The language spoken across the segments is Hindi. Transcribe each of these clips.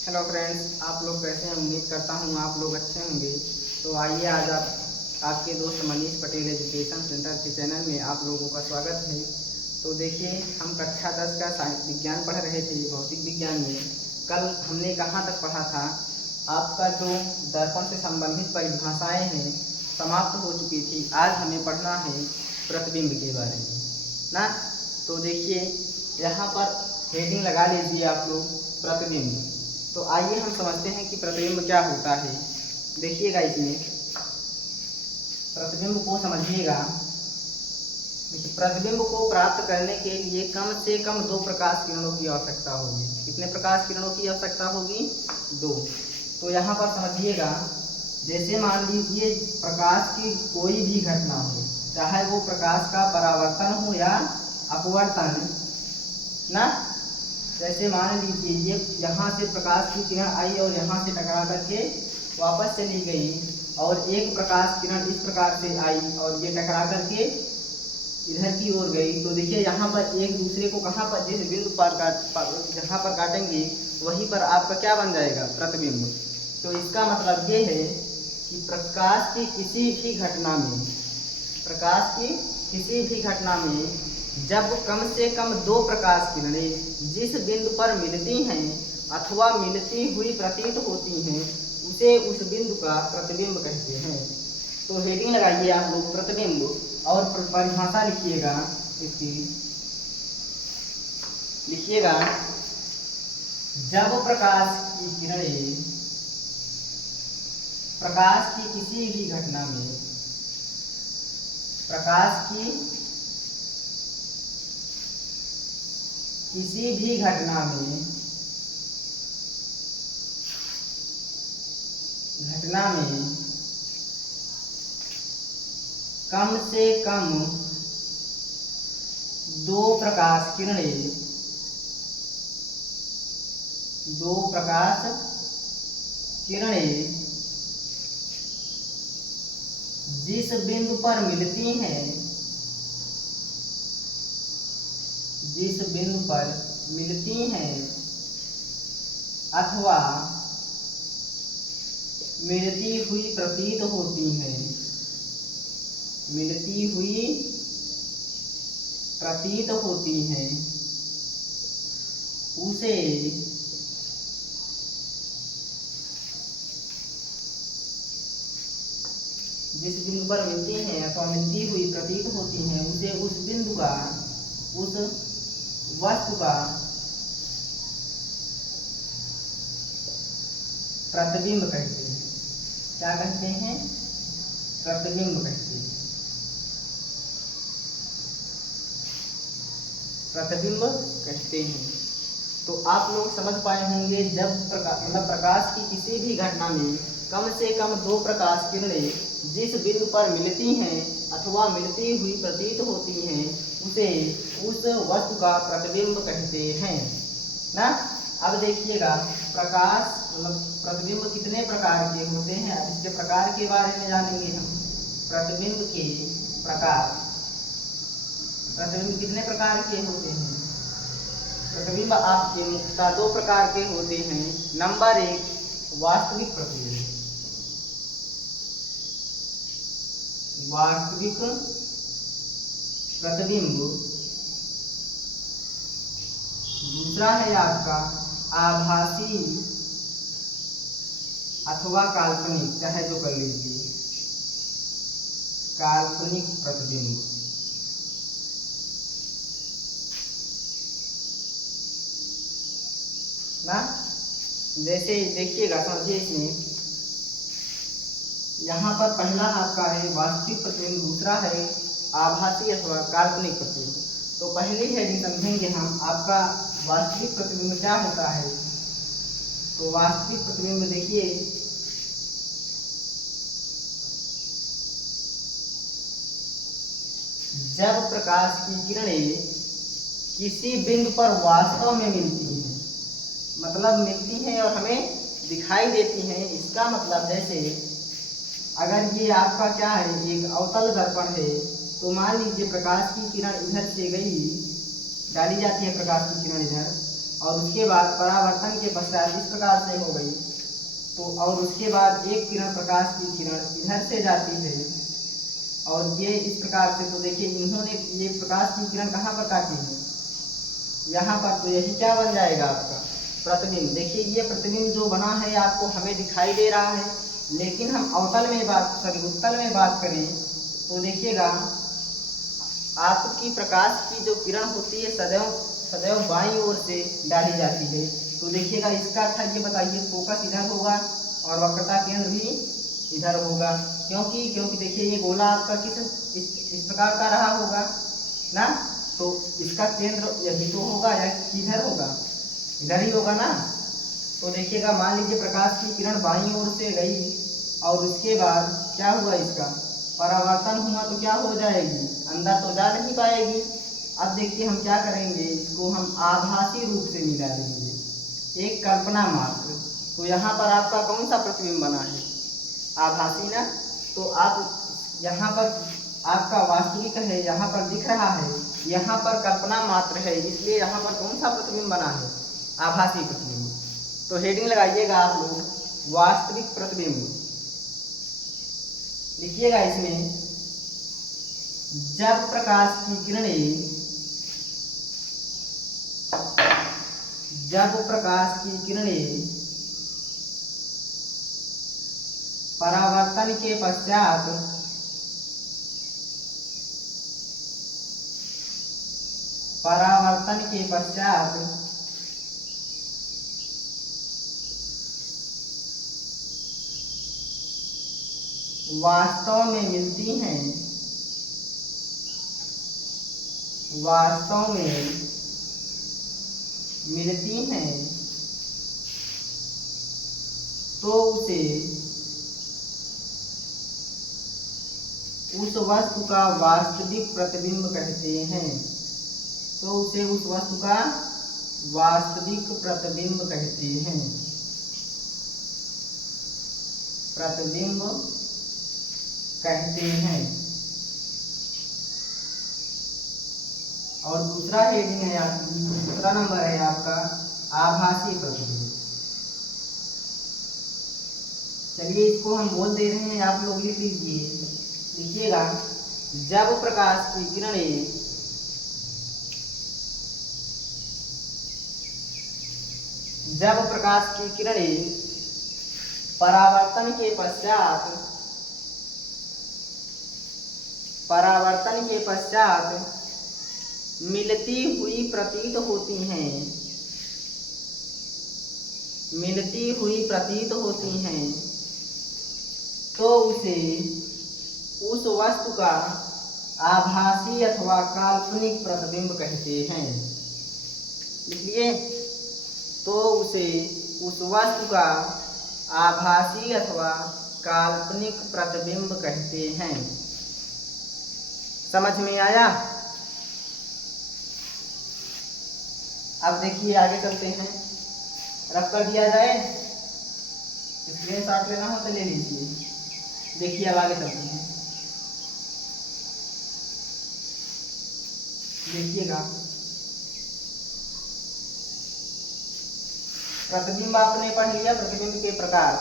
हेलो फ्रेंड्स, आप लोग कैसे हैं? उम्मीद करता हूँ आप लोग अच्छे होंगे। तो आइए आज आपके दोस्त मनीष पटेल एजुकेशन सेंटर के चैनल में आप लोगों का स्वागत है। तो देखिए, हम कक्षा 10 का साइंस विज्ञान पढ़ रहे थे, भौतिक विज्ञान में। कल हमने कहाँ तक पढ़ा था? आपका जो दर्पण से संबंधित परिभाषाएं हैं समाप्त हो चुकी थी। आज हमें पढ़ना है प्रतिबिंब के बारे में ना। तो देखिए, यहाँ पर हेडिंग लगा लीजिए आप लोग, प्रतिबिंब। तो आइए हम समझते हैं कि प्रतिबिंब क्या होता है। देखिएगा, इसमें प्रतिबिंब को समझिएगा। देखिए, प्रतिबिंब को प्राप्त करने के लिए कम से कम 2 प्रकाश किरणों की आवश्यकता होगी। कितने प्रकाश किरणों की आवश्यकता होगी? 2। तो यहाँ पर समझिएगा, जैसे मान लीजिए प्रकाश की कोई भी घटना हो, चाहे वो प्रकाश का परावर्तन हो या अपवर्तन ना। जैसे मान लीजिए ये यहाँ से प्रकाश की किरण आई और यहाँ से टकरा करके वापस चली गई, और एक प्रकाश किरण इस प्रकार से आई और ये टकरा करके इधर की ओर गई। तो देखिए, यहाँ पर एक दूसरे को कहाँ पर, जिस बिंदु पर जहाँ पर काटेंगे वहीं पर आपका क्या बन जाएगा? प्रतिबिंब। तो इसका मतलब ये है कि प्रकाश की किसी भी घटना में, प्रकाश की किसी भी घटना में जब कम से कम 2 प्रकाश किरणें जिस बिंदु पर मिलती हैं अथवा मिलती हुई प्रतीत होती हैं, उसे उस बिंदु का प्रतिबिंब कहते हैं। तो हेडिंग लगाइए आप लोग, प्रतिबिंब, और परिभाषा लिखिएगा इसकी। लिखिएगा, जब प्रकाश की किरणें प्रकाश की किसी भी घटना में, प्रकाश की किसी भी घटना में कम से कम 2 प्रकाश किरणें, 2 प्रकाश किरणें जिस बिंदु पर मिलती हैं, जिस बिंदु पर मिलती हैं अथवा मिलती हुई प्रतीत होती हैं, मिलती हुई प्रतीत होती हैं, उसे जिस बिंदु पर मिलती हैं अथवा मिलती हुई प्रतीत होती हैं, उसे उस बिंदु का, उस वस्तु का प्रतिबिंब कहते हैं। क्या कहते हैं? प्रतिबिंब कहते हैं। प्रतिबिंब कहते हैं। तो आप लोग समझ पाए होंगे, जब प्रकाश की किसी भी घटना में कम से कम 2 प्रकाश किरणें जिस बिंदु पर मिलती हैं अथवा मिलती हुई प्रतीत होती हैं, उसे उस वस्तु का प्रतिबिंब कहते हैं ना। अब देखिएगा, प्रकाश प्रतिबिंब कितने प्रकार के होते हैं, अब इसके प्रकार के बारे में जानेंगे हम। प्रतिबिंब के प्रकार, प्रतिबिंब कितने प्रकार के होते हैं? प्रतिबिंब आपके मुख्यतः 2 प्रकार के होते हैं। नंबर 1, वास्तविक प्रतिबिंब। वास्तविक प्रतिबिंब। दूसरा है आपका आभासी अथवा काल्पनिक, चाहे जो कर लीजिए, काल्पनिक प्रतिबिंब ना। जैसे देखिएगा, समझिए, इसमें यहाँ पर पहला आपका है वास्तविक प्रतिबिंब, दूसरा है आभासी अथवा काल्पनिक प्रतिबिंब। तो पहली हेडिंग समझेंगे हम, आपका वास्तविक प्रतिबिंब क्या होता है। तो वास्तविक प्रतिबिंब देखिए, जब प्रकाश की किरणें किसी बिंदु पर वास्तव में मिलती हैं, मतलब मिलती हैं और हमें दिखाई देती हैं। इसका मतलब, जैसे अगर ये आपका क्या है, एक अवतल दर्पण है, तो मान लीजिए प्रकाश की किरण इधर से गई, डाली जाती है प्रकाश की किरण इधर, और उसके बाद परावर्तन के पश्चात इस प्रकार से हो गई। तो और उसके बाद एक किरण, प्रकाश की किरण इधर से जाती है और ये इस प्रकार से। तो देखिए इन्होंने ये प्रकाश की किरण कहाँ पर काटी है, यहाँ पर। तो यही क्या बन जाएगा आपका प्रतिबिंब। देखिए ये प्रतिबिंब जो बना है आपको हमें दिखाई दे रहा है, लेकिन हम उत्तल में बात करें तो देखिएगा आपकी प्रकाश की जो किरण होती है सदैव बाईं ओर से डाली जाती है। तो देखिएगा इसका अच्छा ये बताइए, फोकस इधर होगा और वक्रता केंद्र भी इधर होगा। क्योंकि देखिए ये गोला आपका इस प्रकार का रहा होगा ना, तो इसका केंद्र यही तो होगा या किधर होगा, इधर ही होगा ना। तो देखिएगा मान लीजिए प्रकाश की किरण बाईं ओर से गई और उसके बाद क्या हुआ, इसका परावर्तन हुआ तो क्या हो जाएगी, अंदर तो जा नहीं पाएगी। अब देखिए हम क्या करेंगे, इसको हम आभासी रूप से मिला देंगे, एक कल्पना मात्र। तो यहाँ पर आपका कौन सा प्रतिबिंब बना है, आभासी ना। तो आप यहाँ पर आपका वास्तविक है, यहाँ पर दिख रहा है, यहाँ पर कल्पना मात्र है, इसलिए यहाँ पर कौन सा प्रतिबिंब बना है, आभासी प्रतिबिंब। तो हेडिंग लगाइएगा आप लोग, वास्तविक प्रतिबिंब। लिखिएगा इसमें, जब प्रकाश की किरणें परावर्तन के पश्चात वास्तव में मिलती हैं, तो उसे उस वस्तु का वास्तविक प्रतिबिंब कहते हैं। तो उसे उस वस्तु का वास्तविक प्रतिबिंब कहते हैं, और दूसरा हेडिंग है दूसरा नंबर है आपका आभासी प्रतिबिंब। चलिए इसको हम बोल दे रहे हैं, आप लोग लिख लीजिए। लिखिएगा, जब प्रकाश की किरणें परावर्तन के पश्चात मिलती हुई प्रतीत होती हैं, तो उसे उस वस्तु का आभासी अथवा काल्पनिक प्रतिबिंब कहते हैं। इसलिए तो उसे उस वस्तु का आभासी अथवा काल्पनिक प्रतिबिंब कहते हैं। समझ में आया। अब देखिए आगे चलते हैं, रफ कर दिया जाए, स्क्रीनशॉट लेना हो तो ले लीजिए। देखिए अब आगे चलते हैं, देखिएगा प्रतिबिंब आपने पढ़ लिया, प्रतिबिंब के प्रकार।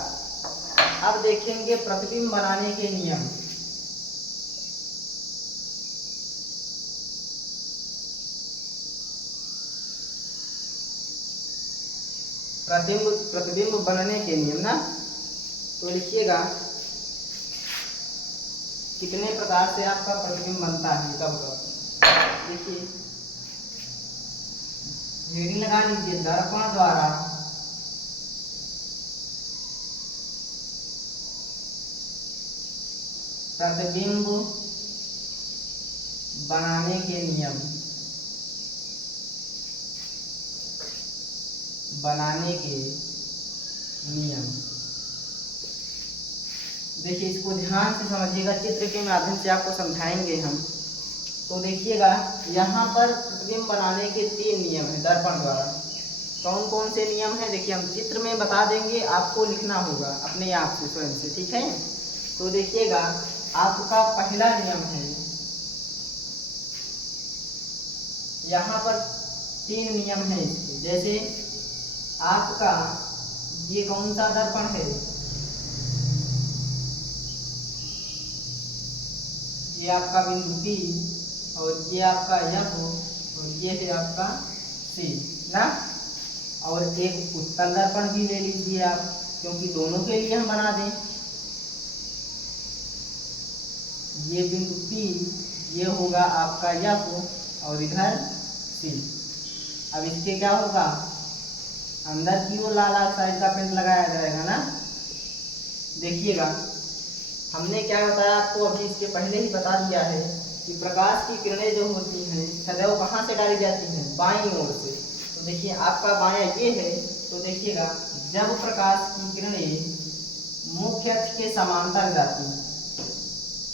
अब देखेंगे प्रतिबिंब बनाने के नियम। प्रतिबिंब बनने के नियम ना, तो लिखिएगा कितने प्रकार से आपका प्रतिबिंब बनता है, कब। देखिए हेडिंग लगा लीजिए, दर्पण द्वारा प्रतिबिंब बनाने के नियम। देखिए इसको ध्यान से समझिएगा, चित्र के माध्यम से आपको समझाएंगे हम। तो देखिएगा यहाँ पर प्रतिबिंब बनाने के 3 नियम है दर्पण द्वारा। कौन कौन से नियम है, देखिए हम चित्र में बता देंगे, आपको लिखना होगा अपने आप से, स्वयं से, ठीक है। तो देखिएगा आपका पहला नियम है, यहाँ पर 3 नियम है इसके। जैसे आपका ये कौन सा दर्पण है, ये आपका बिंदु P और ये आपका F और ये है आपका C ना। और एक उत्तल दर्पण भी ले लीजिए आप, क्योंकि दोनों के लिए हम बना दें। ये बिंदु P, ये होगा आपका F और इधर C। अब इसके क्या होगा, अंदर की ओर लाल ऑक्साइड का पेंट लगाया जाएगा ना। देखिएगा हमने क्या बताया आपको, अभी इसके पहले ही बता दिया है कि प्रकाश की किरणें जो होती हैं सदैव कहाँ से डाली जाती हैं, बाईं ओर से। तो देखिए आपका बायां ये है, तो देखिएगा जब प्रकाश की किरणें मुख्य अक्ष के समांतर जाती हैं,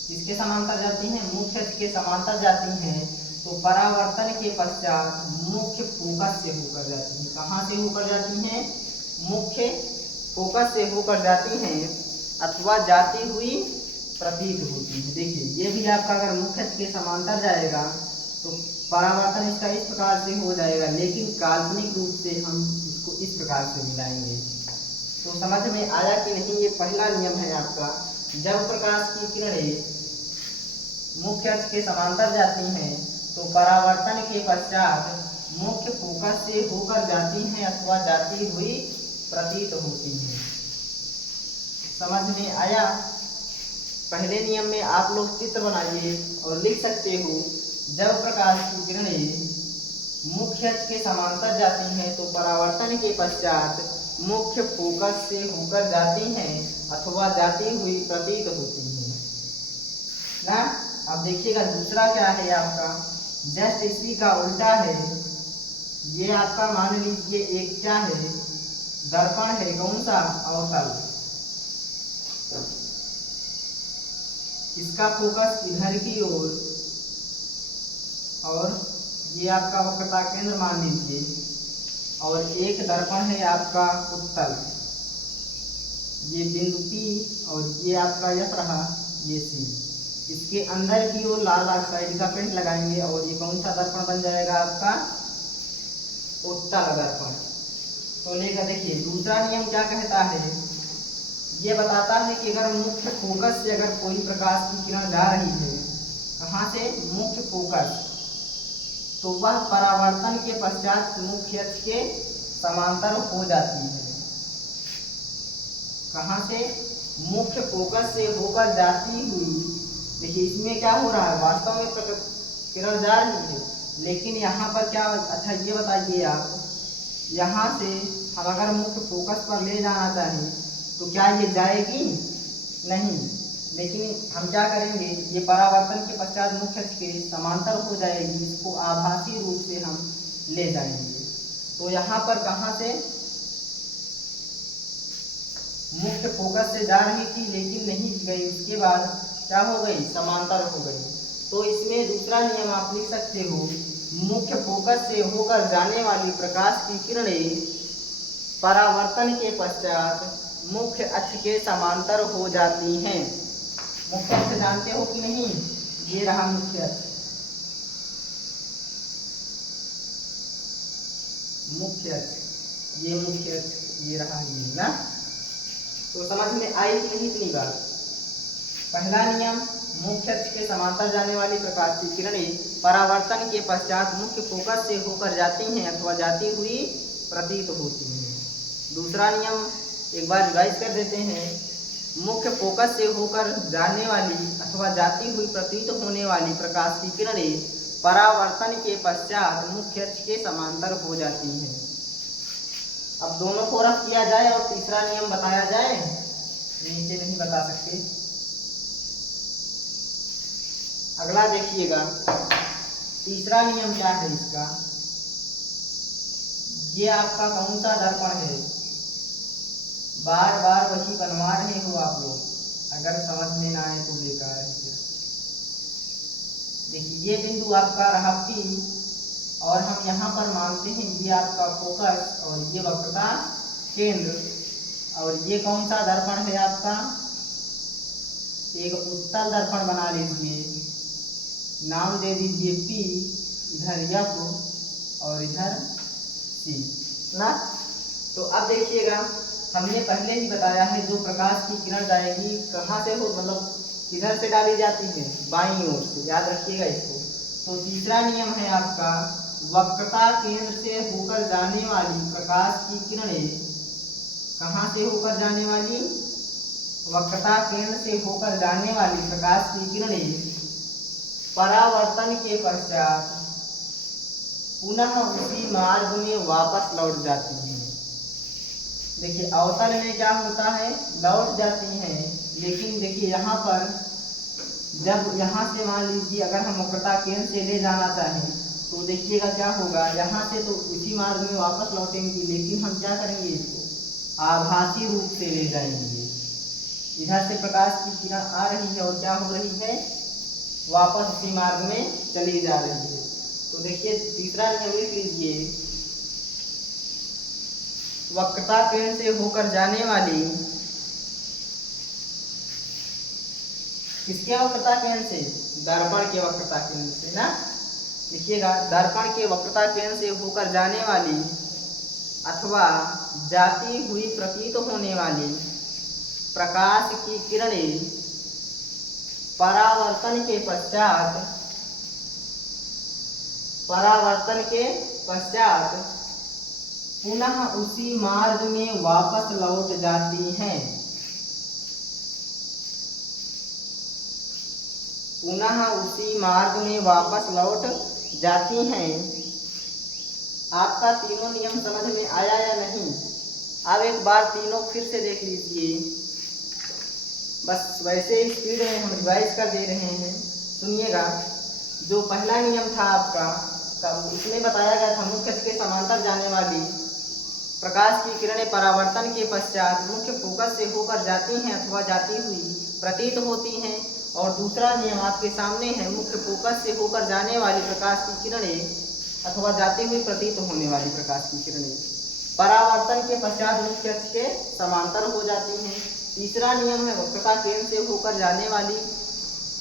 किसके समांतर जाती हैं, मुख्य अक्ष के समांतर जाती हैं, तो परावर्तन के पश्चात मुख्य फोकस से होकर जाती हैं। कहाँ से होकर जाती हैं, मुख्य फोकस से होकर जाती हैं अथवा जाती हुई प्रतीत होती है। देखिए ये भी आपका अगर मुख्य अक्ष के समांतर जाएगा तो परावर्तन इसका इस प्रकार से हो जाएगा, लेकिन काल्पनिक रूप से हम इसको इस प्रकार से मिलाएंगे। तो समझ में आया कि नहीं, ये पहला नियम है आपका। जब प्रकाश की किरणें मुख्य अक्ष के समांतर जाती हैं तो परावर्तन के पश्चात मुख्य फोकस से होकर जाती हैं अथवा जाती हुई प्रतीत होती हैं। समझ में आया। पहले नियम में आप लोग चित्र बनाइए और लिख सकते हो, जब प्रकाश की किरणें मुख्य अक्ष के समांतर जाती हैं तो परावर्तन के पश्चात मुख्य फोकस से होकर जाती हैं अथवा जाती हुई प्रतीत होती हैं ना। अब देखिएगा दूसरा क्या है आपका, जस्ट इसी का उल्टा है। ये आपका मान लीजिए एक क्या है, दर्पण है, कौन सा, अवतल। इसका फोकस इधर की ओर और ये आपका वक्रता केंद्र मान लीजिए, और एक दर्पण है आपका उत्तल, ये बिंदु P और ये आपका F रहा, ये C। इसके अंदर की ओर लाल ऑक्साइड का पेंट लगाएंगे और ये कौन सा दर्पण बन जाएगा आपका, उत्तल दर्पण। तो लेगा देखिए दूसरा नियम क्या कहता है, ये बताता है कि अगर मुख्य फोकस से अगर कोई प्रकाश की किरण जा रही है, कहाँ से, मुख्य फोकस, तो वह परावर्तन के पश्चात मुख्य अक्ष के समांतर हो जाती है। कहाँ से, मुख्य फोकस से होकर जाती हुई। देखिए इसमें क्या हो रहा है, वास्तव में किरण जा रही है, लेकिन यहाँ पर क्या, अच्छा ये बताइए आप, यहाँ से हम अगर मुख्य फोकस पर ले जाना चाहें तो क्या ये जाएगी, नहीं, लेकिन हम क्या करेंगे, ये परावर्तन के पश्चात मुख्य अक्ष के समांतर हो जाएगी, इसको आभासी रूप से हम ले जाएंगे। तो यहाँ पर कहाँ से, मुख्य फोकस से जा रही थी लेकिन नहीं गई, उसके बाद क्या हो गई, समांतर हो गई। तो इसमें दूसरा नियम आप लिख सकते हो, मुख्य फोकस से होकर जाने वाली प्रकाश की किरणें परावर्तन के पश्चात मुख्य अक्ष के समांतर हो जाती हैं। मुख्य अक्ष जानते हो कि नहीं, ये रहा मुख्य अक्ष, मुख्य अक्ष, ये मुख्य अक्ष, ये रहा ये ना। तो समझ में आई कि नहीं इतनी बात। पहला नियम, मुख्य अक्ष के समांतर जाने वाली प्रकाश की किरणें परावर्तन के पश्चात मुख्य फोकस से होकर जाती हैं अथवा जाती हुई प्रतीत होती हैं। दूसरा नियम एक बार रिवाइज कर देते हैं, मुख्य फोकस से होकर जाने वाली अथवा जाती हुई प्रतीत होने वाली प्रकाश की किरणें परावर्तन के पश्चात मुख्य अक्ष के समांतर हो जाती हैं। अब दोनों को रफ किया जाए और तीसरा नियम बताया जाए, नीचे नहीं बता सकते। अगला देखिएगा, तीसरा नियम क्या है इसका, ये आपका कौन सा दर्पण है, बार बार वही बनवा रहे हो आप लोग, अगर समझ में ना आए तो बेकार है। देखिए ये बिंदु आपका रहा P और हम यहाँ पर मानते हैं ये आपका फोकस और ये वक्रता केंद्र, और ये कौन सा दर्पण है आपका, एक उत्तल दर्पण बना लीजिए, नाम दे दीजिए P, इधर F और इधर सी ना। तो अब देखिएगा, हमने पहले ही बताया है जो प्रकाश की किरण जाएगी कहाँ से हो, मतलब किधर से डाली जाती है, बाईं ओर से, याद रखिएगा इसको। तो तीसरा नियम है आपका, वक्रता केंद्र से होकर जाने वाली प्रकाश की किरणें, कहाँ से होकर जाने वाली, वक्रता केंद्र से होकर जाने वाली प्रकाश की किरणें परावर्तन के पश्चात पुनः उसी मार्ग में वापस लौट जाती हैं। देखिए अवतल में क्या होता है, लौट जाती हैं, लेकिन देखिए यहाँ पर जब यहाँ से मान लीजिए अगर हम वक्रता केंद्र से ले जाना चाहें तो देखिएगा क्या होगा, यहाँ से तो उसी मार्ग में वापस लौटेंगी, लेकिन हम क्या करेंगे, इसको आभासी रूप से ले जाएंगे। इधर से प्रकाश की किरण आ रही है और क्या हो रही है, वापस उसी मार्ग में चली जा रही है। तो देखिए तीसरा नियम लिख लीजिए, वक्रता केंद्र से होकर जाने वाली, किसके वक्रता केंद्र से, दर्पण के वक्रता केंद्र से ना। देखिएगा दर्पण के वक्रता केंद्र से होकर जाने वाली अथवा जाती हुई प्रतीत होने वाली प्रकाश की किरणें परावर्तन के पश्चात पुनः उसी मार्ग में वापस लौट जाती हैं। पुनः उसी मार्ग में वापस लौट जाती हैं। आपका तीनों नियम समझ में आया या नहीं? अब एक बार तीनों फिर से देख लीजिए, बस वैसे ही स्पीड में हम रिवाइज कर दे रहे हैं। सुनिएगा, जो पहला नियम था आपका, तब उसमें बताया गया था मुख्य के समांतर जाने वाली प्रकाश की किरणें परावर्तन के पश्चात मुख्य फोकस से होकर जाती हैं अथवा जाती हुई प्रतीत होती हैं। और दूसरा नियम आपके सामने है, मुख्य फोकस से होकर जाने वाली प्रकाश की किरणें अथवा जाती हुई प्रतीत होने वाली प्रकाश की किरणें परावर्तन के पश्चात मुख्य अक्ष के समांतर हो जाती हैं। तीसरा नियम है, वक्रता केंद्र से होकर जाने वाली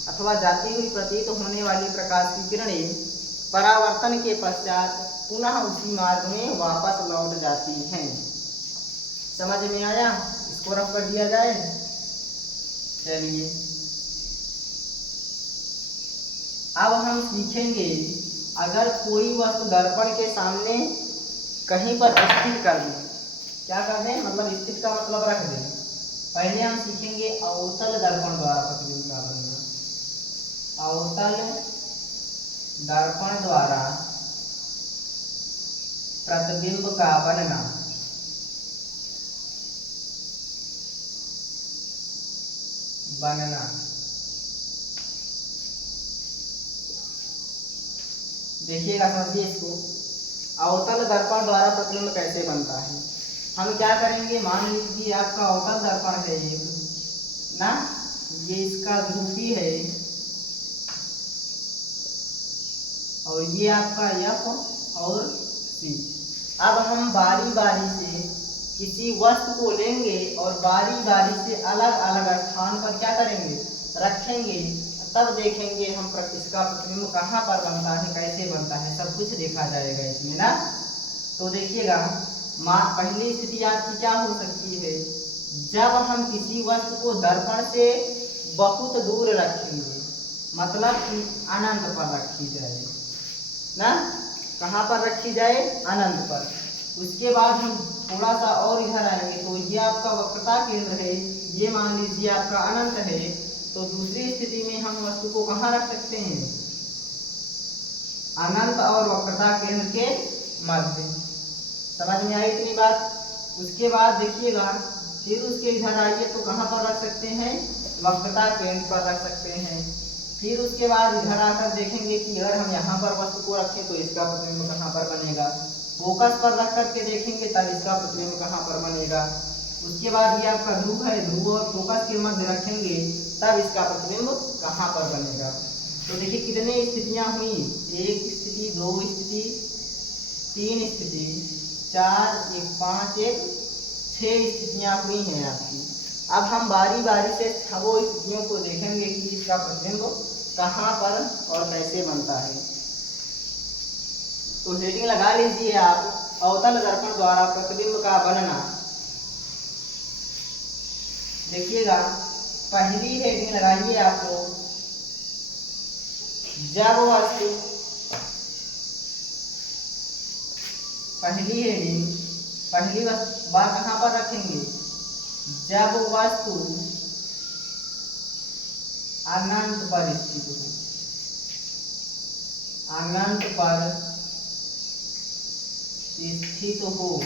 अथवा जाती हुई प्रतीत होने वाली प्रकाश की किरणें परावर्तन के पश्चात पुनः उसी मार्ग में वापस लौट जाती हैं। समझ में आया? इसको रफ कर दिया जाए। चलिए अब हम सीखेंगे, अगर कोई वस्तु दर्पण के सामने कहीं पर स्थित कर दें, क्या कर दें, मतलब स्थित का मतलब रख दें। पहले हम सीखेंगे अवतल दर्पण द्वारा प्रतिबिंब का बनना। अवतल दर्पण द्वारा प्रतिबिंब का बनना। देखिएगा, समझिए इसको। अवतल दर्पण द्वारा प्रतिबिंब कैसे बनता है। हम क्या करेंगे, मान लीजिए आपका अवतल दर्पण है एक ना, ये इसका ध्रुवी है और ये आपका F और C। अब हम बारी बारी से किसी वस्तु को लेंगे और बारी बारी से अलग अलग स्थान पर क्या करेंगे, रखेंगे, तब देखेंगे हम इसका प्रतिबिंब कहाँ पर बनता है, कैसे बनता है, सब कुछ देखा जाएगा इसमें ना। तो देखिएगा, पहली स्थिति आपकी क्या हो सकती है, जब हम किसी वस्तु को दर्पण से बहुत दूर रखेंगे, मतलब कि अनंत पर रखी जाए ना। कहाँ पर रखी जाए, अनंत पर। उसके बाद हम थोड़ा सा और इधर आएंगे, तो ये आपका वक्रता केंद्र है, ये मान लीजिए आपका अनंत है। तो दूसरी स्थिति में हम वस्तु को कहाँ रख सकते हैं, अनंत और वक्रता केंद्र के मध्य। समझ में आई इतनी बात? उसके बाद देखिएगा, फिर उसके इधर आइए तो कहाँ पर रख सकते हैं, वक्रता केंद्र पर रख सकते हैं। फिर उसके बाद इधर आकर देखेंगे कि अगर हम यहाँ पर वस्तु को रखें तो इसका प्रतिबिंब कहाँ पर बनेगा। फोकस पर रख करके देखेंगे तब इसका प्रतिबिंब कहाँ पर बनेगा। उसके बाद ये आपका ध्रुव है, ध्रुव और फोकस के मध्य रखेंगे तब इसका प्रतिबिंब कहाँ पर बनेगा। तो देखिए कितने स्थितियाँ हुई, एक स्थिति, दो स्थिति, तीन स्थिति, 4, 1, 5, 1, 6 स्थितियाँ हुई हैं आपकी। अब हम बारी बारी से वो स्थितियों को देखेंगे कि इसका प्रतिबिंब कहाँ पर और कैसे बनता है। तो हेडिंग लगा लीजिए आप, अवतल दर्पण द्वारा प्रतिबिंब का बनना। देखिएगा, पहली हेडिंग लगाइए आप लोग, जब वस्तु, पहली हेडिंग, पहली बार कहाँ पर रखेंगे, जब वस्तु अनंत पर स्थित हो, अनंत पर स्थित हो।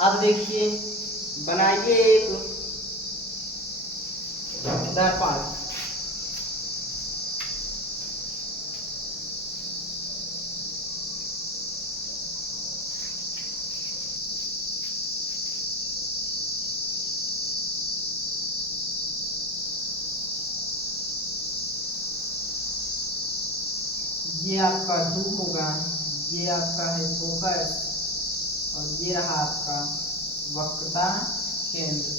अब देखिए, बनाइए एक दर्पण। ये आपका दू होगा, ये आपका है फोकस, और ये रहा आपका वक्रता केंद्र।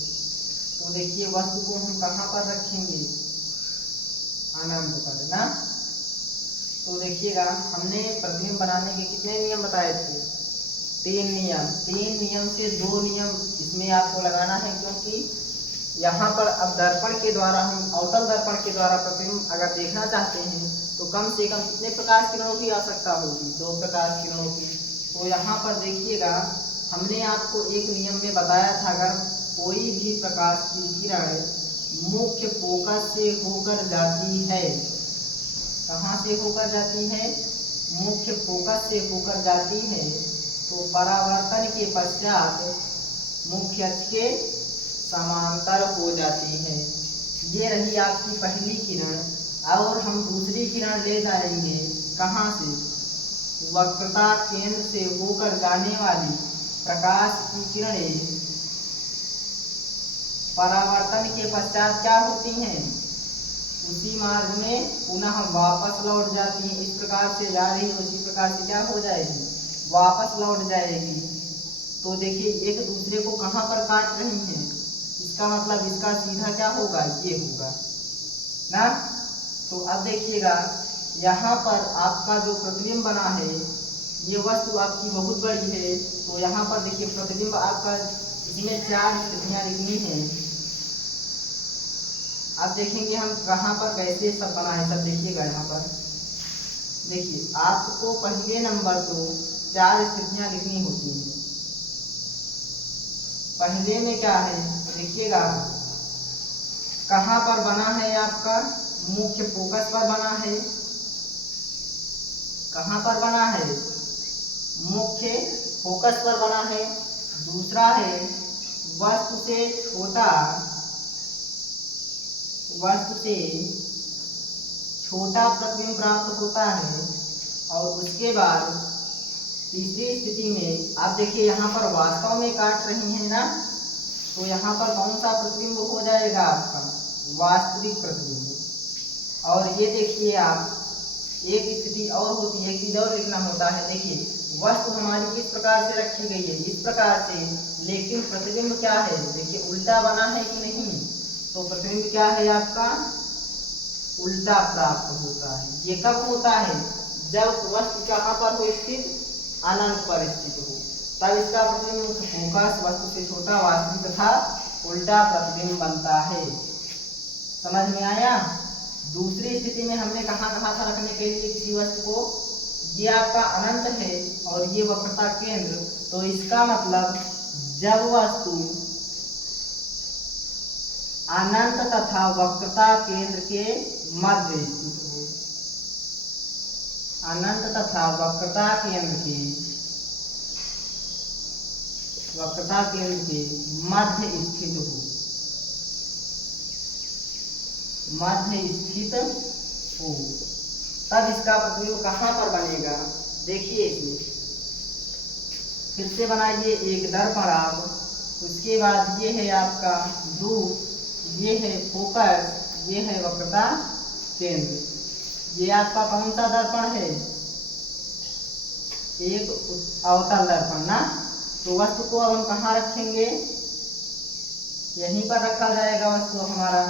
तो देखिए, वस्तु को हम कहाँ पर रखेंगे, अनंत पर ना। तो देखिएगा, हमने प्रतिबिंब बनाने के कितने नियम बताए थे, 3 नियम। 3 नियम से 2 नियम इसमें आपको लगाना है, क्योंकि यहाँ पर अब दर्पण के द्वारा, हम अवतल दर्पण के द्वारा प्रतिबिंब अगर देखना चाहते हैं तो कम से कम कितने प्रकाश किरणों की आवश्यकता होगी, 2 प्रकाश किरणों की। तो यहाँ पर देखिएगा, हमने आपको एक नियम में बताया था, अगर कोई भी प्रकाश की किरण मुख्य फोकस से होकर जाती है, कहाँ से होकर जाती है, मुख्य फोकस से होकर जाती है, तो परावर्तन के पश्चात मुख्य अक्ष के समांतर हो जाती है। ये रही आपकी पहली किरण। और हम दूसरी किरण ले जाएंगे, कहाँ से, वक्रता केंद्र से होकर जाने वाली प्रकाश की किरणें परावर्तन के पश्चात क्या होती हैं, उसी मार्ग में पुनः वापस लौट जाती हैं। इस प्रकार से जा रही, उसी प्रकार से क्या हो जाएगी, वापस लौट जाएगी। तो देखिए, एक दूसरे को कहाँ पर काट रही हैं, इसका मतलब इसका सीधा क्या होगा, ये होगा ना। तो अब देखिएगा, यहाँ पर आपका जो प्रतिबिंब बना है, ये वस्तु आपकी बहुत बड़ी है। तो यहाँ पर देखिए, प्रतिबिंब आपका, इसमें 4 स्थितियाँ लिखनी है। अब देखेंगे हम कहाँ पर कैसे सब बना है, सब देखिएगा। यहाँ पर देखिए, आपको पहले नंबर तो 4 स्थितियाँ लिखनी होती हैं। पहले में क्या है, देखिएगा, कहाँ पर बना है, आपका मुख्य फोकस पर बना है। कहाँ पर बना है, मुख्य फोकस पर बना है। दूसरा है, वस्तु से छोटा, वस्तु से छोटा प्रतिबिंब प्राप्त होता है। और उसके बाद तीसरी स्थिति में आप देखिए, यहाँ पर वास्तव में काट रही हैं ना, तो यहाँ पर कौन सा प्रतिबिंब हो जाएगा, आपका वास्तविक प्रतिबिंब। और ये देखिए, आप एक स्थिति और होती है, एक चीज और लिखना होता है। देखिए, वस्तु हमारी किस प्रकार से रखी गई है, इस प्रकार से, लेकिन प्रतिबिंब क्या है, देखिए उल्टा बना है कि नहीं। तो प्रतिबिंब क्या है, आपका उल्टा प्राप्त होता है। ये कब होता है, जब वस्तु कहाँ पर हो स्थित, अनंत पर स्थित हो, तब इसका प्रतिबिंब फोकस वस्तु से छोटा, वास्तविक तथा उल्टा प्रतिबिंब बनता है। समझ में आया। दूसरी स्थिति में हमने कहाँ कहाँ था रखने के लिए किसी वस्तु को, ये आपका अनंत है और ये वक्रता केंद्र। तो इसका मतलब जब वस्तु अनंत तथा वक्रता केंद्र के मध्य स्थित हो, अनंत तथा वक्रता केंद्र के मध्य स्थित हो, मध्य स्थित हो, तब इसका प्रतिबिंब कहाँ पर बनेगा। देखिए, इसमें फिर से बनाइए एक दर्पण आप। उसके बाद ये है आपका दूर, ये है फोकस, ये है वक्रता केंद्र। ये आपका कौन सा दर्पण है, एक अवतल दर्पण ना। तो वस्तु को अब हम कहाँ रखेंगे, यहीं पर रखा जाएगा वस्तु हमारा।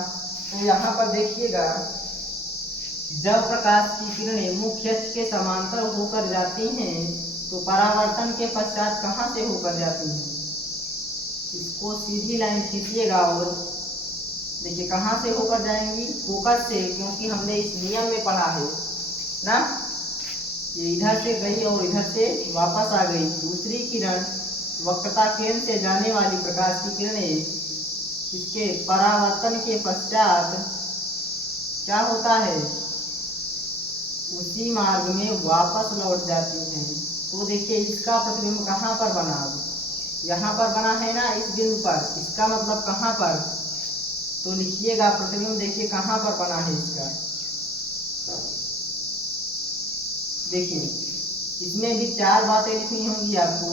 तो यहाँ पर देखिएगा, जब प्रकाश की किरणें मुख्य अक्ष के समांतर होकर जाती हैं तो परावर्तन के पश्चात कहाँ से होकर जाती हैं? इसको सीधी लाइन खींचिएगा और देखिए कहाँ से होकर जाएंगी? फोकस से, क्योंकि हमने इस नियम में पढ़ा है ना, ये इधर से गई और इधर से वापस आ गई। दूसरी किरण वक्रता केंद्र से जाने वाली प्रकाश की किरणें इसके परावर्तन के पश्चात क्या होता है? उसी मार्ग में वापस लौट जाती हैं। तो देखिए इसका प्रतिबिंब कहाँ पर बना? यहाँ पर बना है ना, इस बिंदु पर। इसका मतलब कहाँ पर? तो लिखिएगा प्रतिबिंब, देखिए कहाँ पर बना है इसका। देखिए इसमें भी 4 बातें लिखनी होंगी आपको।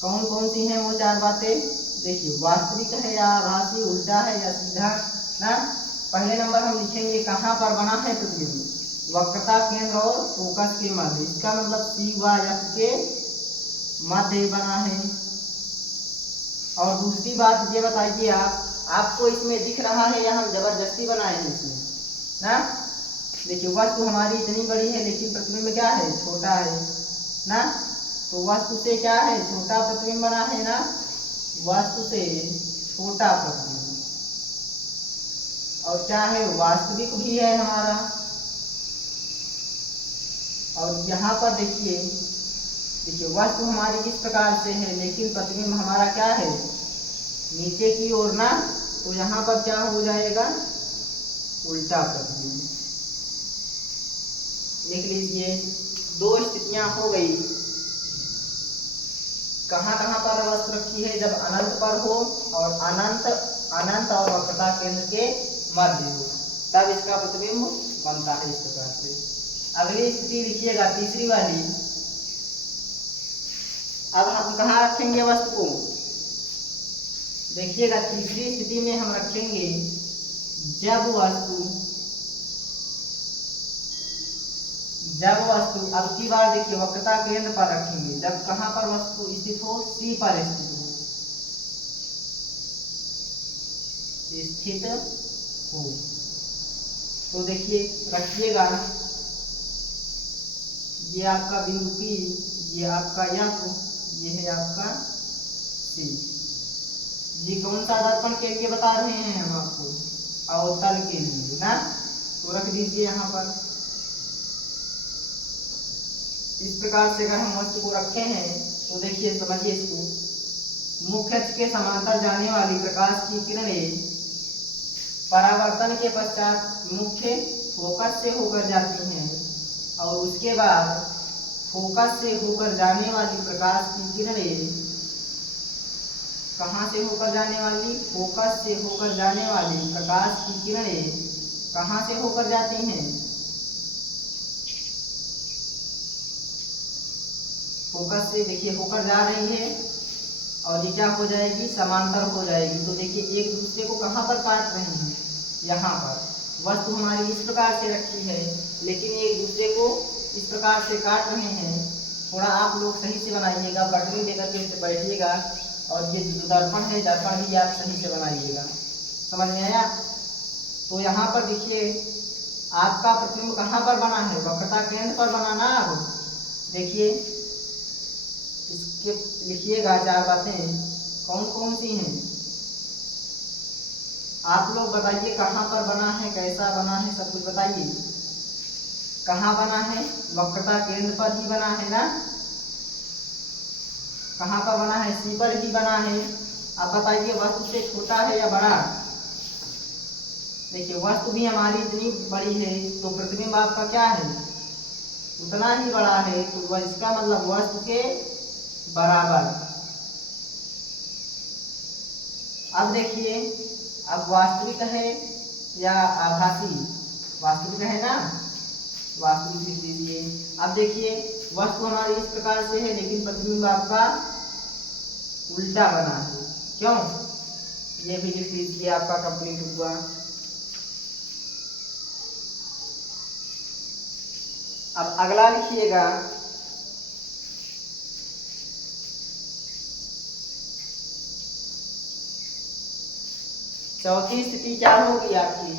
कौन कौन सी हैं वो 4 बातें? देखिए वास्तविक है या आभासी, उल्टा है या सीधा ना। पहले नंबर हम लिखेंगे कहाँ पर बना है प्रतिबिंब? वक्रता केंद्र और फोकस के मध्य। इसका मतलब सी व एफ के मध्य बना है। और दूसरी बात ये बताइए आपको इसमें दिख रहा है या हम जबरदस्ती बनाए हैं इसमें ना? देखिए वस्तु हमारी इतनी बड़ी है लेकिन प्रतिबिंब क्या है? छोटा है ना। तो वस्तु से क्या है? छोटा प्रतिबिंब बना है ना, वस्तु से छोटा प्रतिबिंब। और क्या है? वास्तविक भी है हमारा। और यहाँ पर देखिए वस्तु हमारी इस प्रकार से है लेकिन प्रतिबिंब हमारा क्या है? नीचे की ओर ना। तो यहाँ पर क्या हो जाएगा? उल्टा प्रतिबिंब। लिख लीजिए 2 स्थितियां हो गई। कहाँ कहाँ पर वस्तु रखी है? जब अनंत पर हो और अनंत और वक्रता केंद्र के मध्य हो, तब इसका प्रतिबिंब बनता है इस प्रकार से। अगली स्थिति लिखिएगा, तीसरी वाली। अब हम कहाँ रखेंगे वस्तु को? देखिएगा तीसरी स्थिति में हम रखेंगे जब वस्तु अब की बार देखिए वक्रता केंद्र पर रखेंगे। जब कहाँ पर वस्तु स्थित हो? सी पर स्थित हो। तो देखिए रखिएगा, ये आपका बिंदु P, ये आपका F, ये है आपका C। ये कौन सा दर्पण के लिए बता रहे हैं हम आपको? अवतल के लिए ना। तो रख दीजिए यहाँ पर। इस प्रकार से अगर हम वस्तु को रखे हैं तो देखिए समझिए इसको। मुख्य अक्ष के समांतर जाने वाली प्रकाश की किरणें परावर्तन के पश्चात मुख्य फोकस से होकर जाती हैं और उसके बाद फोकस से होकर जाने वाली प्रकाश की किरणें कहाँ से होकर जाने वाली? फोकस से होकर जाने वाली प्रकाश की किरणें कहाँ से होकर जाती हैं? फोकस से देखिए होकर जा रही है और ये क्या हो जाएगी? समांतर हो जाएगी। तो देखिए एक दूसरे को कहाँ पर काट रहे हैं? यहाँ पर। वस्तु हमारी इस प्रकार से रखी है लेकिन एक दूसरे को इस प्रकार से काट रहे हैं। थोड़ा आप लोग सही से बनाइएगा, बटन लेकर के इसे बैठिएगा और ये जो दर्पण है दर्पण भी आप सही से बनाइएगा। समझ में आया? तो यहाँ पर देखिए आपका प्रतिबिंब कहाँ पर बना है? वक्रता केंद्र पर बना ना। अब देखिए इसके लिखिएगा 4 बातें कौन कौन सी हैं? आप लोग बताइए कहाँ पर बना है, कैसा बना है, सब कुछ बताइए। कहाँ बना है? वक्रता केंद्र पर ही बना है ना। कहाँ पर बना है? सी पर ही बना है। अब बताइए वस्तु से छोटा है या बड़ा? देखिए वस्तु भी हमारी इतनी बड़ी है तो प्रतिबिंब आपका क्या है? उतना ही बड़ा है। तो इसका मतलब वस्तु के बराबर। अब देखिए अब वास्तविक है या आभासी? वास्तविक है ना, वास्तविक लिख दीजिए। अब देखिए वस्तु हमारी इस प्रकार से है लेकिन प्रतिबिंब आपका उल्टा बना है। क्यों? ये भी लिख लीजिए, आपका कंप्लीट हुआ। अब अगला लिखिएगा, चौथी स्थिति क्या होगी आपकी?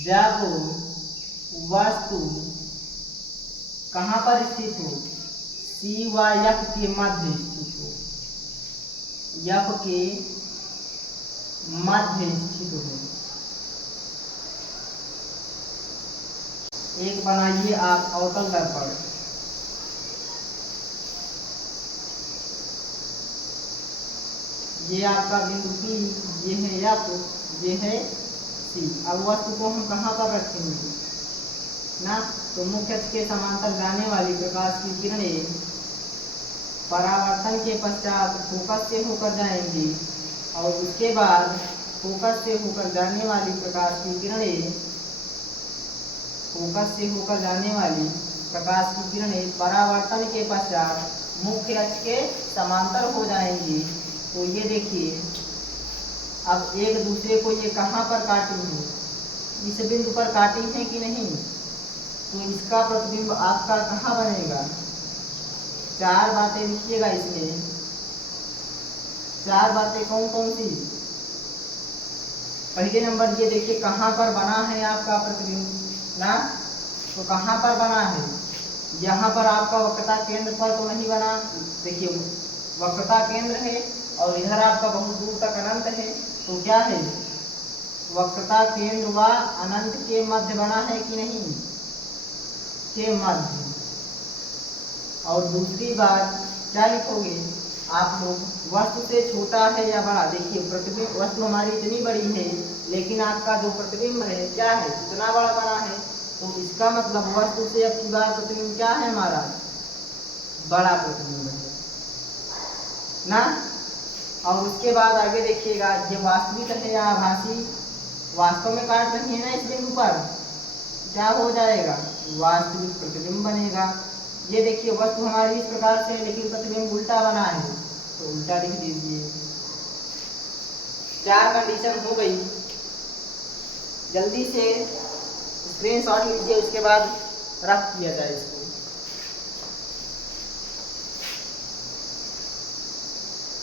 जब वस्तु कहाँ पर स्थित हो, सी व एफ के मध्य स्थित हो, एफ के मध्य स्थित हो। एक बनाइए आप अवतल दर्पण, ये आपका बिंदु P, ये है एफ, ये है सी। अब वस्तु को हम कहाँ पर रखेंगे ना, तो मुख्य अक्ष के समांतर जाने वाली प्रकाश की किरणें परावर्तन के पश्चात फोकस से होकर जाएंगी और उसके बाद फोकस से होकर जाने वाली प्रकाश की किरणें, फोकस से होकर जाने वाली प्रकाश की किरणें परावर्तन के पश्चात मुख्य अक्ष के समांतर हो जाएंगी। तो ये देखिए अब एक दूसरे को ये कहाँ पर काटी है, इस बिंदु पर काटी है कि नहीं, तो इसका प्रतिबिंब आपका कहाँ बनेगा। चार बातें लिखिएगा इसमें, चार बातें कौन कौन सी। पहले नंबर ये देखिए कहाँ पर बना है आपका प्रतिबिंब ना, तो कहाँ पर बना है, यहाँ पर आपका वक्रता केंद्र पर तो नहीं बना। देखिए वक्रता केंद्र है और इधर आपका बहुत दूर तक अनंत है, तो क्या है वक्रता केंद्र व अनंत के मध्य बना है कि नहीं, के मध्य। और दूसरी बात क्या लिखोगे आप लोग, वस्तु से छोटा है या बड़ा। देखिए प्रतिबिंब, वस्तु हमारी इतनी बड़ी है लेकिन आपका जो प्रतिबिंब है क्या है, इतना बड़ा बना है, तो इसका मतलब वस्तु से अब की बार प्रतिबिंब क्या है हमारा, बड़ा प्रतिबिंब है ना। और उसके बाद आगे देखिएगा ये वास्तविक है या आभासी, वास्तव में काट रही है ना इस बिंदु पर, क्या हो जाएगा, वास्तविक प्रतिबिंब बनेगा। ये देखिए वस्तु हमारी इस प्रकार से लेकिन प्रतिबिंब उल्टा बना है, तो उल्टा लिख दीजिए। चार कंडीशन हो गई, जल्दी से स्क्रीनशॉट लीजिए, उसके बाद रफ किया जाए इसको।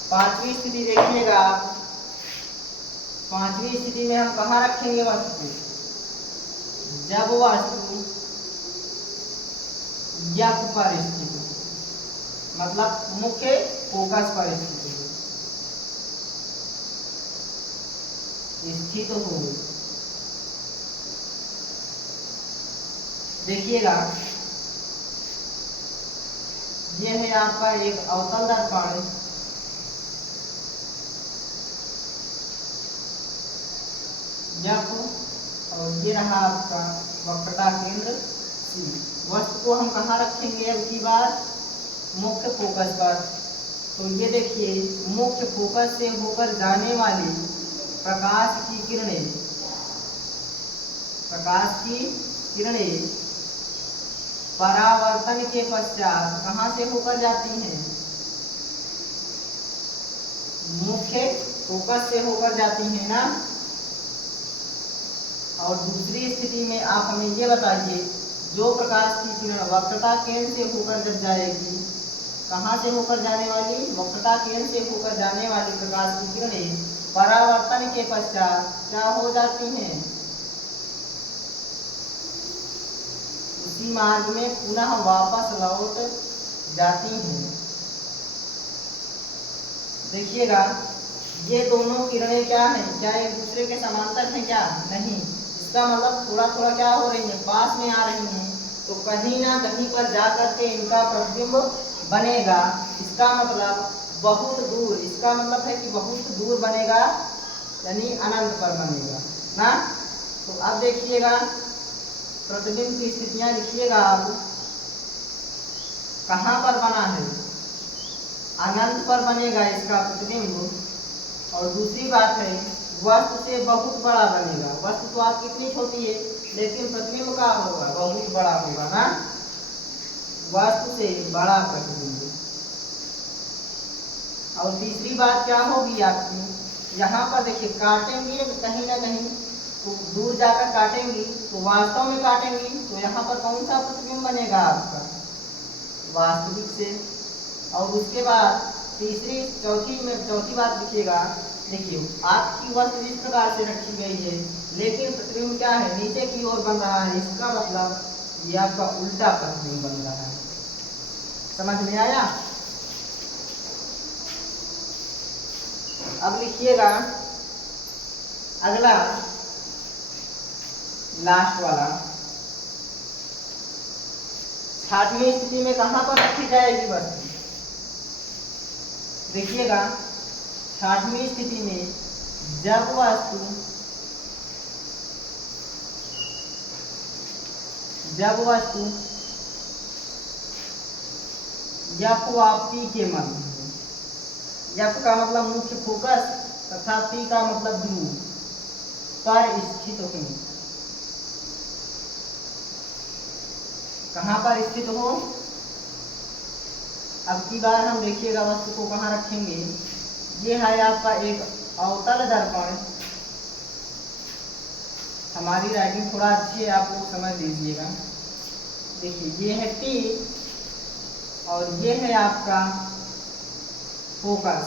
पांचवी स्थिति देखिएगा, पांचवी स्थिति में हम कहाँ रखेंगे वस्तु को, जब वस्तु एफ पर स्थित हो, मतलब मुख्य फोकस पर स्थित हो। देखिएगा ये है आपका एक अवतल दर्पण, एफ, और ये रहा आपका वक्रता केंद्र सी। वस्तु को हम कहाँ रखेंगे अब की बार, मुख्य फोकस पर। तो ये देखिए मुख्य फोकस से होकर जाने वाली प्रकाश की किरणें, प्रकाश की किरणें परावर्तन के पश्चात कहाँ से होकर जाती हैं, मुख्य फोकस से होकर जाती हैं ना। और दूसरी स्थिति में आप हमें ये बताइए, जो प्रकाश की किरण वक्रता केंद्र से होकर जब जाएगी, कहाँ से होकर जाने वाली, वक्रता केंद्र से होकर जाने वाली प्रकाश की किरणें परावर्तन के पश्चात क्या हो जाती हैं, उसी मार्ग में पुनः वापस लौट जाती हैं। देखिएगा ये दोनों किरणें क्या हैं, क्या एक दूसरे के समांतर हैं, क्या नहीं। इसका मतलब थोड़ा थोड़ा क्या हो रही है, पास में आ रही हैं, तो कहीं ना कहीं पर जाकर के इनका प्रतिबिंब बनेगा। इसका मतलब बहुत दूर, इसका मतलब है कि बहुत दूर बनेगा, यानी अनंत पर बनेगा ना। तो अब देखिएगा प्रतिबिंब की स्थितियां लिखिएगा आप, कहाँ पर बना है, अनंत पर बनेगा इसका प्रतिबिंब। और दूसरी बात है वस्तु से बहुत बड़ा बनेगा, वस्तु तो आप कितनी छोटी है लेकिन प्रतिबिंब का होगा बहुत बड़ा होगा ना, वस्तु से बड़ा प्रतिबिंब। और तीसरी बात क्या होगी आपकी, यहाँ पर देखिए काटेंगे कहीं ना कहीं, तो दूर जाकर काटेंगी तो वास्तव में काटेंगी, तो यहाँ पर कौन सा प्रतिबिंब बनेगा आपका, वास्तविक से। और उसके बाद चौथी बात लिखिएगा देखिए आपकी वस्तु इस प्रकार से रखी गई है, लेकिन प्रतिबिंब क्या है, नीचे की ओर बन रहा है। इसका मतलब ये आपका उल्टा प्रतिबिंब बन रहा है। समझ में आया? अब लिखिएगा अगला लास्ट वाला, 60वीं स्थिति में कहां पर रखी जाएगी वस्तु? देखिएगा 60वीं स्थिति में जब वस्तु F व P के मध्य, F का मतलब मुख्य फोकस तथा P का मतलब ध्रुव पर स्थित हो। कहां पर स्थित हो? अब की बार हम देखिएगा वस्तु को कहां रखेंगे। ये है आपका एक अवतल दर्पण। हमारी राइटिंग थोड़ा अच्छी है, आप लोग समझ लीजिएगा। देखिए ये है P और ये है आपका फोकस,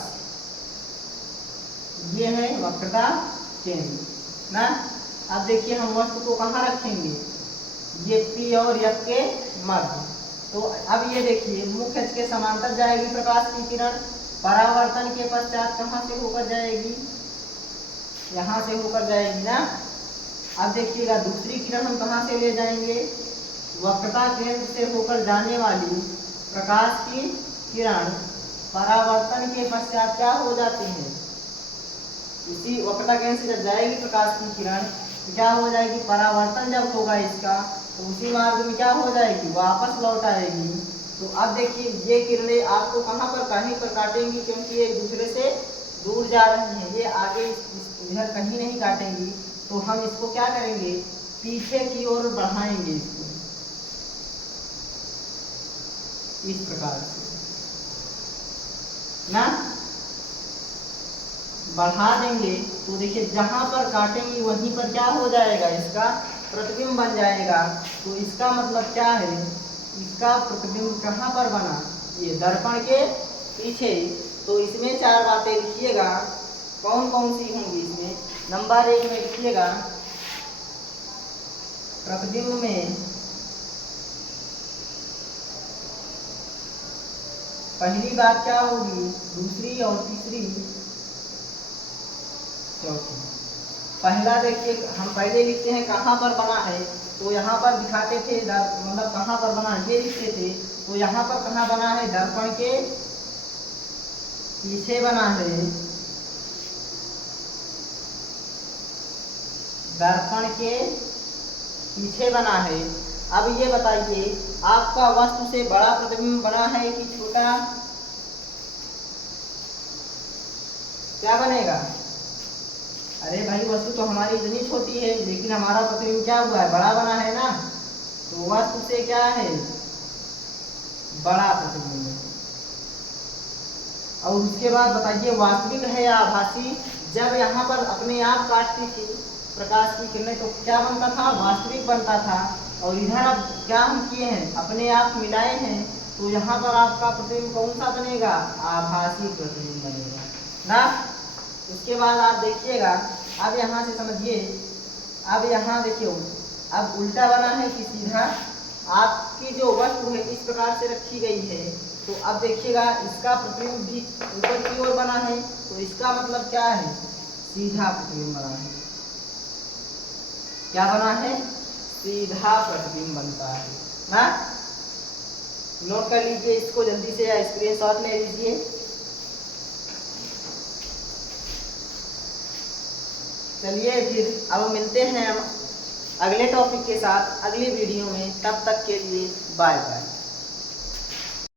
ये है वक्रता केंद्र ना। अब देखिए हम वस्तु को कहाँ रखेंगे, ये P और F के मध्य। तो अब ये देखिए मुख्य अक्ष के समांतर जाएगी प्रकाश की किरण, परावर्तन के पश्चात कहाँ से होकर जाएगी, यहाँ से होकर जाएगी ना। अब देखिएगा दूसरी किरण हम कहाँ से ले जाएंगे, वक्रता केंद्र से होकर जाने वाली प्रकाश की किरण परावर्तन के पश्चात क्या हो जाती है, इसी वक्रता केंद्र से जब जाएगी प्रकाश की किरण तो क्या हो जाएगी, परावर्तन जब होगा इसका तो उसी मार्ग में क्या हो जाएगी, वापस लौट आएगी। तो अब देखिए ये किरणें आपको कहाँ पर, कहीं पर काटेंगी, क्योंकि ये एक दूसरे से दूर जा रही हैं, ये आगे इधर कहीं नहीं काटेंगी। तो हम इसको क्या करेंगे, पीछे की ओर बढ़ाएंगे इसको इस प्रकार से ना, बढ़ा देंगे। तो देखिए जहां पर काटेंगे वहीं पर क्या हो जाएगा, इसका प्रतिबिंब बन जाएगा। तो इसका मतलब क्या है, इसका प्रतिबिंब कहां पर बना, ये दर्पण के पीछे। तो इसमें 4 बातें लिखिएगा, कौन कौन सी होंगी इसमें। नंबर 1 में लिखिएगा प्रतिबिंब में पहली बात क्या होगी, दूसरी और तीसरी चौथी। पहला देखिए हम पहले लिखते हैं कहाँ पर बना है, तो यहाँ पर दिखाते थे मतलब कहाँ पर बना है ये लिखते थे। तो यहाँ पर कहाँ बना है, दर्पण के पीछे बना है, दर्पण के पीछे बना है। अब ये बताइए आपका वस्तु से बड़ा प्रतिबिंब बना है कि छोटा, क्या बनेगा। अरे भाई वस्तु तो हमारी इतनी छोटी है, लेकिन हमारा प्रतिबिंब क्या हुआ है, बड़ा बना है ना। तो वस्तु से क्या है, बड़ा प्रतिबिंब। और उसके बाद बताइए वास्तविक है या आभासी। जब यहाँ पर अपने आप काटती थी प्रकाश की किरणें तो क्या बनता था, वास्तविक बनता था। और इधर अब क्या हम किए हैं, अपने आप मिलाए हैं, तो यहाँ पर आपका प्रतिबिंब कौन सा बनेगा, आभासी प्रतिबिंब बनेगा ना। उसके बाद आप देखिएगा, अब यहाँ से समझिए, अब यहाँ देखिए अब उल्टा बना है कि सीधा। आपकी जो वस्तु है इस प्रकार से रखी गई है, तो अब देखिएगा इसका प्रतिबिंब भी ऊपर की ओर बना है, तो इसका मतलब क्या है, सीधा प्रतिबिंब बना है। क्या बना है, सीधा प्रतिबिंब बनता है ना। नोट कर लीजिए इसको जल्दी से, या स्क्रीनशॉट ले लीजिए। चलिए फिर अब मिलते हैं हम अगले टॉपिक के साथ अगली वीडियो में, तब तक के लिए बाय बाय।